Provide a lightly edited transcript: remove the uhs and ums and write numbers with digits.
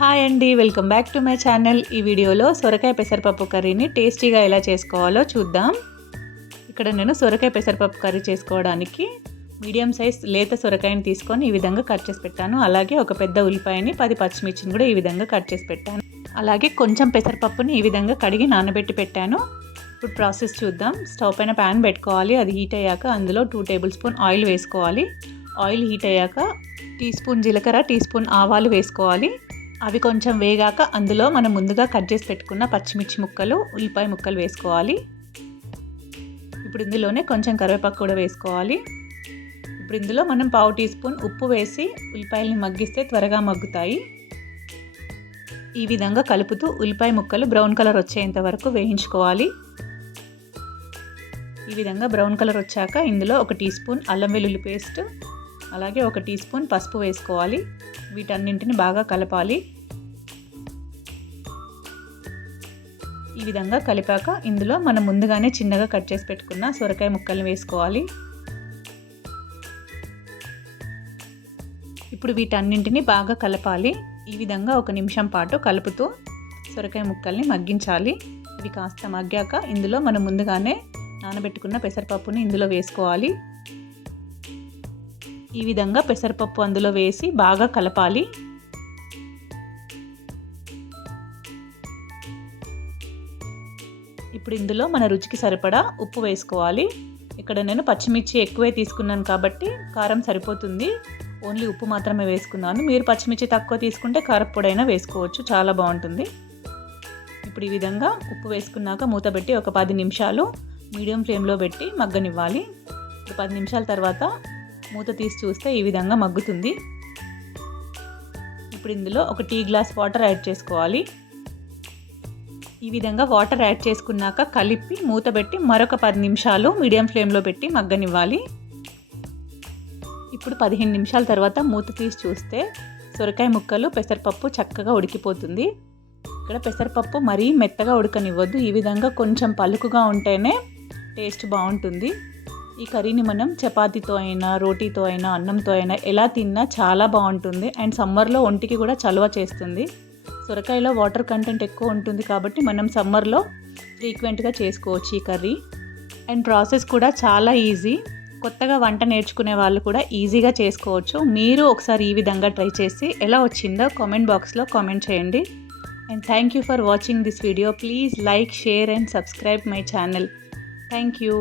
Hi అండి, welcome back to my channel. ఈ వీడియోలో సొరకాయ పెసరపప్పు కర్రీని టేస్టీగా ఎలా చేసుకోవాలో చూద్దాం. ఇక్కడ నేను సొరకాయ పెసరపప్పు కర్రీ చేసుకోవడానికి మీడియం సైజ్ లేత సొరకాయని తీసుకొని ఈ విధంగా కట్ చేసి పెట్టాను. అలాగే ఒక పెద్ద ఉల్లిపాయని 10 పచ్చిమిర్చిని కూడా ఈ విధంగా కట్ చేసి పెట్టాను. అలాగే కొంచెం పెసరపప్పుని ఈ విధంగా కడిగి నానబెట్టి పెట్టాను. ఇప్పుడు ప్రాసెస్ చూద్దాం. స్టవ్ పైన ప్యాన్ పెట్టుకోవాలి. అది హీట్ అయ్యాక అందులో 2 టేబుల్ స్పూన్ ఆయిల్ వేసుకోవాలి. ఆయిల్ హీట్ అయ్యాక టీ స్పూన్ జీలకర్ర, టీ స్పూన్ ఆవాలు వేసుకోవాలి. అవి కొంచెం వేగాక అందులో మనం ముందుగా కట్ చేసి పెట్టుకున్న పచ్చిమిర్చి ముక్కలు, ఉల్లిపాయ ముక్కలు వేసుకోవాలి. ఇప్పుడు ఇందులోనే కొంచెం కరివేపాకు కూడా వేసుకోవాలి. ఇప్పుడు ఇందులో మనం 1/2 టీ స్పూన్ ఉప్పు వేసి ఉల్లిపాయలని మగ్గిస్తే త్వరగా మగ్గుతాయి. ఈ విధంగా కలుపుతూ ఉల్లిపాయ ముక్కలు బ్రౌన్ కలర్ వచ్చేంత వరకు వేయించుకోవాలి. ఈ విధంగా బ్రౌన్ కలర్ వచ్చాక ఇందులో 1 టీ స్పూన్ అల్లం వెల్లుల్లి పేస్ట్, అలాగే 1 టీ స్పూన్ పసుపు వేసుకోవాలి. వీటన్నింటిని బాగా కలపాలి. ఈ విధంగా కలిపాక ఇందులో మనం ముందుగానే చిన్నగా కట్ చేసి పెట్టుకున్న సొరకాయ ముక్కల్ని వేసుకోవాలి. ఇప్పుడు వీటన్నింటిని బాగా కలపాలి. ఈ విధంగా 1 నిమిషం పాటు కలుపుతూ సొరకాయ ముక్కల్ని మగ్గించాలి. ఇవి కాస్త మగ్గాక ఇందులో మనం ముందుగానే నానబెట్టుకున్న పెసరపప్పుని ఇందులో వేసుకోవాలి. ఈ విధంగా పెసరపప్పు అందులో వేసి బాగా కలపాలి. ఇప్పుడు ఇందులో మన రుచికి సరిపడా ఉప్పు వేసుకోవాలి. ఇక్కడ నేను పచ్చిమిర్చి ఎక్కువే తీసుకున్నాను కాబట్టి కారం సరిపోతుంది. ఓన్లీ ఉప్పు మాత్రమే వేసుకున్నాను. మీరు పచ్చిమిర్చి తక్కువ తీసుకుంటే కారప్పొడైనా వేసుకోవచ్చు, చాలా బాగుంటుంది. ఇప్పుడు ఈ విధంగా ఉప్పు వేసుకున్నాక మూత పెట్టి ఒక 10 నిమిషాలు మీడియం ఫ్లేమ్లో పెట్టి మగ్గనివ్వాలి. 10 నిమిషాల తర్వాత మూత తీసి చూస్తే ఈ విధంగా మగ్గుతుంది. ఇప్పుడు ఇందులో 1 టీ గ్లాస్ వాటర్ యాడ్ చేసుకోవాలి. ఈ విధంగా వాటర్ యాడ్ చేసుకున్నాక కలిపి మూత పెట్టి మరొక 10 నిమిషాలు మీడియం ఫ్లేమ్లో పెట్టి మగ్గనివ్వాలి. ఇప్పుడు 15 నిమిషాల తర్వాత మూత తీసి చూస్తే సొరకాయ ముక్కలు, పెసరపప్పు చక్కగా ఉడికిపోతుంది. ఇక్కడ పెసరపప్పు మరీ మెత్తగా ఉడకనివ్వద్దు. ఈ విధంగా కొంచెం పలుకుగా ఉంటేనే టేస్ట్ బాగుంటుంది. ఈ కర్రీని మనం చపాతీతో అయినా, రోటీతో అయినా, అన్నంతో అయినా ఎలా తిన్నా చాలా బాగుంటుంది. అండ్ సమ్మర్లో ఒంటికి కూడా చలువ చేస్తుంది. సొరకాయలో వాటర్ కంటెంట్ ఎక్కువ ఉంటుంది కాబట్టి మనం సమ్మర్లో ఫ్రీక్వెంట్గా చేసుకోవచ్చు ఈ కర్రీ. అండ్ ప్రాసెస్ కూడా చాలా ఈజీ. కొత్తగా వంట నేర్చుకునే వాళ్ళు కూడా ఈజీగా చేసుకోవచ్చు. మీరు ఒకసారి ఈ విధంగా ట్రై చేసి ఎలా వచ్చిందో కామెంట్ బాక్స్లో కామెంట్ చేయండి. And thank you for watching this video. Please like, share and subscribe my channel. Thank you.